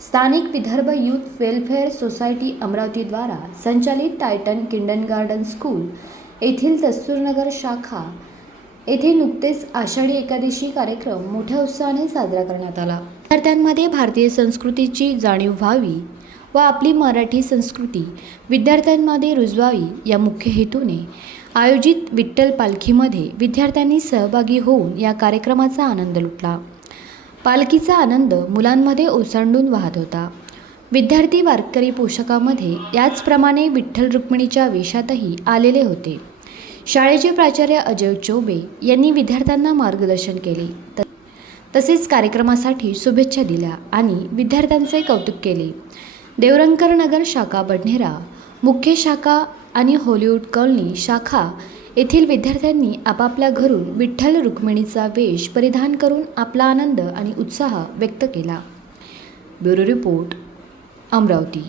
स्थानिक Vidarbha youth welfare society अमरावतीद्वारा संचालित टायटन किंडन गार्डन स्कूल येथील दस्तूरनगर शाखा येथे नुकतेच आषाढी एकादशी कार्यक्रम मोठ्या उत्साहाने साजरा करण्यात आला. विद्यार्थ्यांमध्ये भारतीय संस्कृतीची जाणीव व्हावी व आपली मराठी संस्कृती विद्यार्थ्यांमध्ये रुजवावी या मुख्य हेतूने आयोजित विठ्ठल पालखीमध्ये विद्यार्थ्यांनी सहभागी होऊन या कार्यक्रमाचा आनंद लुटला. पालखीचा आनंद मुलांमध्ये ओसांडून वाहत होता. विद्यार्थी वारकरी पोषकामध्ये याचप्रमाणे विठ्ठल रुक्मिणीच्या वेशातही आलेले होते. शाळेचे प्राचार्य अजय चौबे यांनी विद्यार्थ्यांना मार्गदर्शन केले. त- तसेच कार्यक्रमासाठी शुभेच्छा दिल्या आणि विद्यार्थ्यांचे कौतुक केले. देवरंकर नगर शाखा बडनेरा मुख्य शाखा आणि हॉलिवूड कॉलनी शाखा येथील विद्यार्थ्यांनी आपापल्या घरून विठ्ठल रुक्मिणीचा वेश परिधान करून आपला आनंद आणि उत्साह व्यक्त केला. Bureau report Amravati.